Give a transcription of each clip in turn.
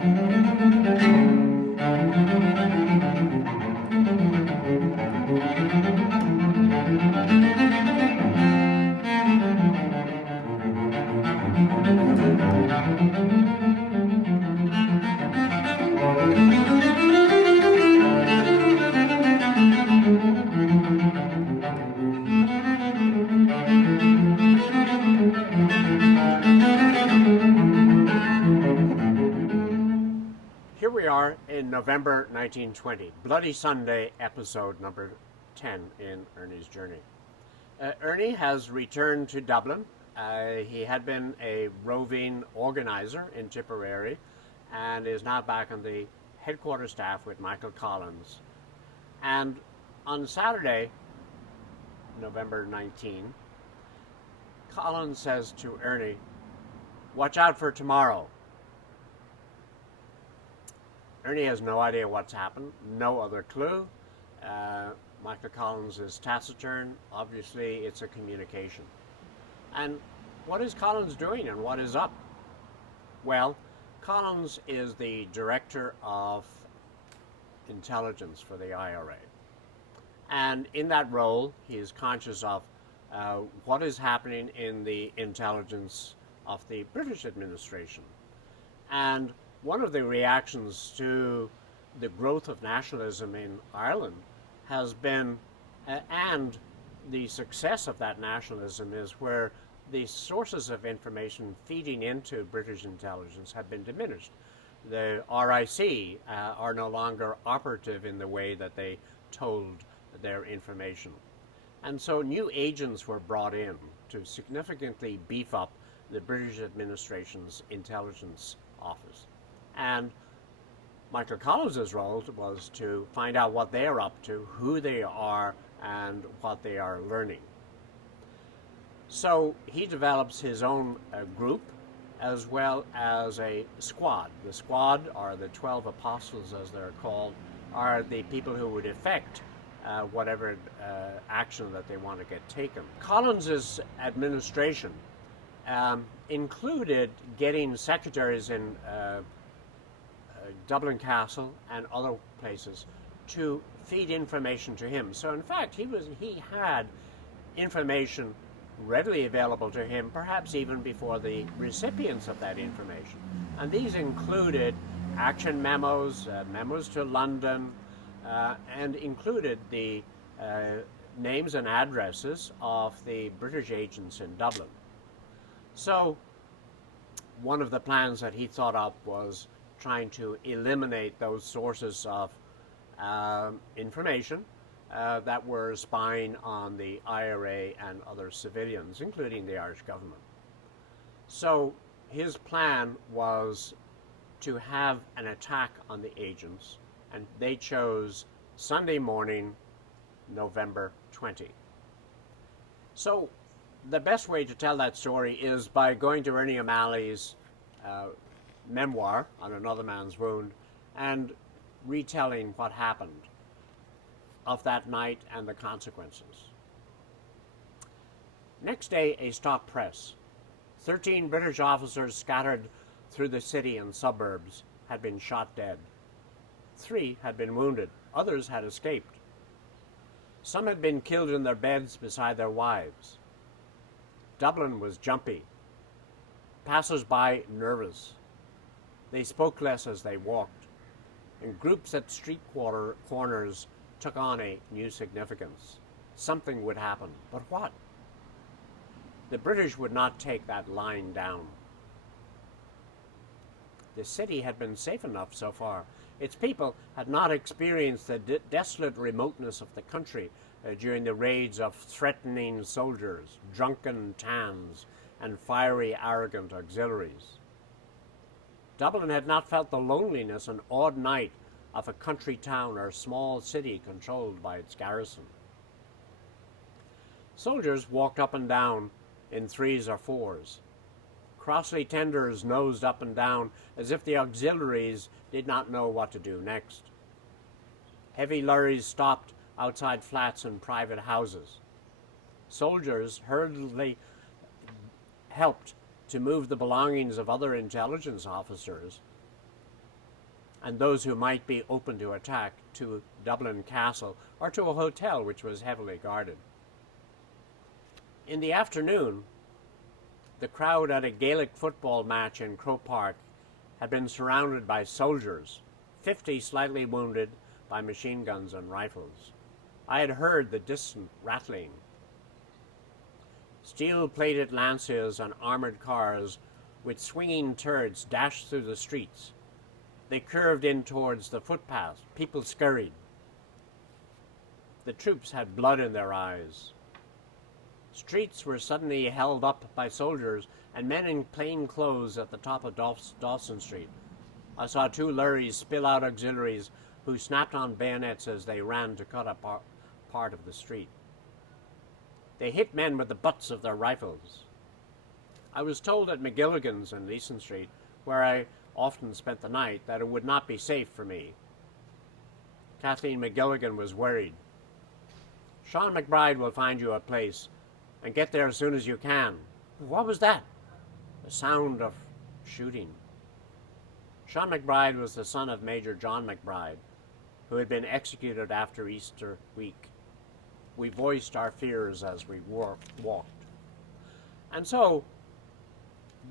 Here we are in November 1920, Bloody Sunday, episode number 10 in Ernie's journey. Ernie has returned to Dublin. He had been a roving organizer in Tipperary and is now back on the headquarters staff with Michael Collins. And on Saturday, November 19, Collins says to Ernie, "Watch out for tomorrow." Ernie has no idea what's happened, no other clue. Michael Collins is taciturn. Obviously, it's a communication. And what is Collins doing and what is up? Well, Collins is the director of intelligence for the IRA. And in that role, he is conscious of what is happening in the intelligence of the British administration. And one of the reactions to the growth of nationalism in Ireland has been, and the success of that nationalism is where the sources of information feeding into British intelligence have been diminished. The RIC are no longer operative in the way that they told their information. And so new agents were brought in to significantly beef up the British administration's intelligence office. And Michael Collins' role was to find out what they're up to, who they are, and what they are learning. So he develops his own group as well as a squad. The squad, or the 12 apostles as they're called, are the people who would effect whatever action that they want to get taken. Collins' administration included getting secretaries in Dublin Castle and other places to feed information to him. So in fact, he had information readily available to him, perhaps even before the recipients of that information. And these included action memos, memos to London, and included the names and addresses of the British agents in Dublin. So one of the plans that he thought up was trying to eliminate those sources of information that were spying on the IRA and other civilians, including the Irish government. So his plan was to have an attack on the agents, and they chose Sunday morning, November 20. So the best way to tell that story is by going to Ernie O'Malley's memoir, On Another Man's Wound, and retelling what happened of that night and the consequences. Next day, a stop press. 13 British officers scattered through the city and suburbs had been shot dead. 3 had been wounded. Others had escaped. Some had been killed in their beds beside their wives. Dublin was jumpy. Passers-by nervous. They spoke less as they walked, and groups at street corners took on a new significance. Something would happen, but what? The British would not take that lying down. The city had been safe enough so far. Its people had not experienced the desolate remoteness of the country during the raids of threatening soldiers, drunken tans, and fiery, arrogant auxiliaries. Dublin had not felt the loneliness and odd night of a country town or small city controlled by its garrison. Soldiers walked up and down in 3s or 4s. Crossley tenders nosed up and down as if the auxiliaries did not know what to do next. Heavy lorries stopped outside flats and private houses. Soldiers hurriedly helped to move the belongings of other intelligence officers and those who might be open to attack to Dublin Castle or to a hotel which was heavily guarded. In the afternoon, the crowd at a Gaelic football match in Croke Park had been surrounded by soldiers, 50 slightly wounded by machine guns and rifles. I had heard the distant rattling. Steel-plated lancias and armored cars with swinging turrets dashed through the streets. They curved in towards the footpath. People scurried. The troops had blood in their eyes. Streets were suddenly held up by soldiers and men in plain clothes at the top of Dawson Street. I saw 2 lorries spill out auxiliaries who snapped on bayonets as they ran to cut up part of the street. They hit men with the butts of their rifles. I was told at McGilligan's in Leeson Street, where I often spent the night, that it would not be safe for me. Kathleen McGilligan was worried. Sean McBride will find you a place, and get there as soon as you can. What was that? The sound of shooting. Sean McBride was the son of Major John McBride, who had been executed after Easter week. We voiced our fears as we walked. And so,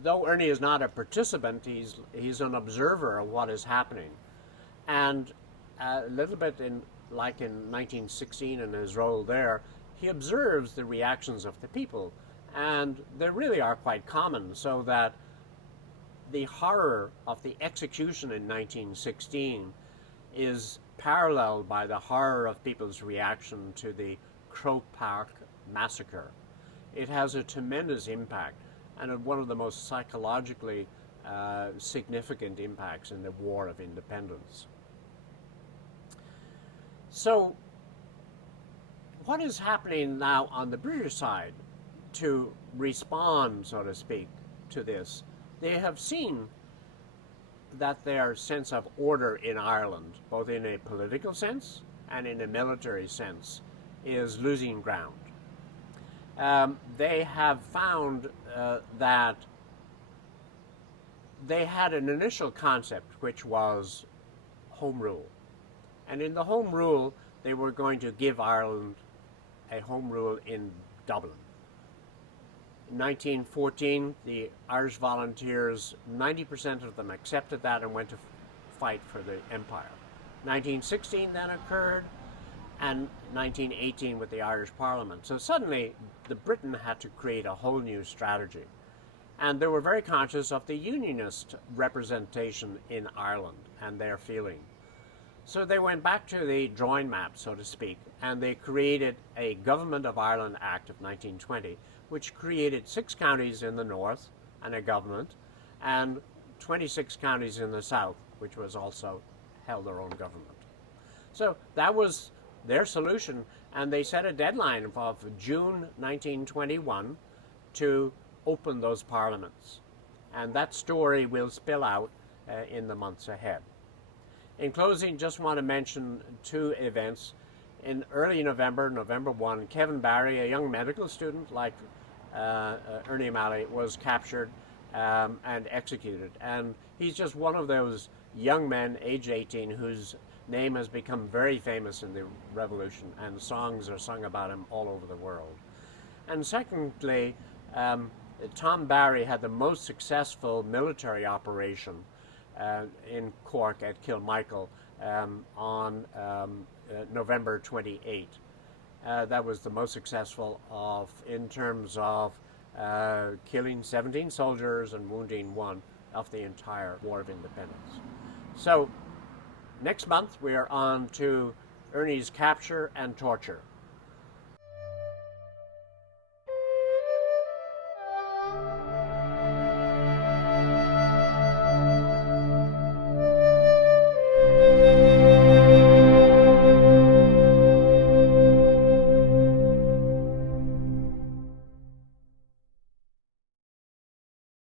though Ernie is not a participant, he's an observer of what is happening. And a little bit like in 1916 in his role there, he observes the reactions of the people. And they really are quite common, so that the horror of the execution in 1916 is paralleled by the horror of people's reaction to the Croke Park massacre. It has a tremendous impact, and one of the most psychologically significant impacts in the War of Independence. So, what is happening now on the British side to respond, so to speak, to this? They have seen that their sense of order in Ireland, both in a political sense and in a military sense, is losing ground. They have found that they had an initial concept which was home rule. And in the home rule, they were going to give Ireland a home rule in Dublin. In 1914, the Irish volunteers, 90% of them accepted that and went to fight for the empire. 1916 then occurred, and 1918 with the Irish Parliament. So suddenly, the Britain had to create a whole new strategy. And they were very conscious of the Unionist representation in Ireland and their feeling. So they went back to the drawing map, so to speak, and they created a Government of Ireland Act of 1920, which created 6 counties in the north and a government, and 26 counties in the south, which was also held their own government. So that was their solution, and they set a deadline of June 1921 to open those parliaments. And that story will spill out in the months ahead. In closing, just want to mention 2 events. In early November, November 1, Kevin Barry, a young medical student like Ernie O'Malley, was captured and executed. And he's just one of those young men, age 18, whose name has become very famous in the revolution, and songs are sung about him all over the world. And secondly, Tom Barry had the most successful military operation in Cork at Kilmichael on November 28. That was the most successful in terms of killing 17 soldiers and wounding 1 of the entire War of Independence. So next month we are on to Ernie's capture and torture.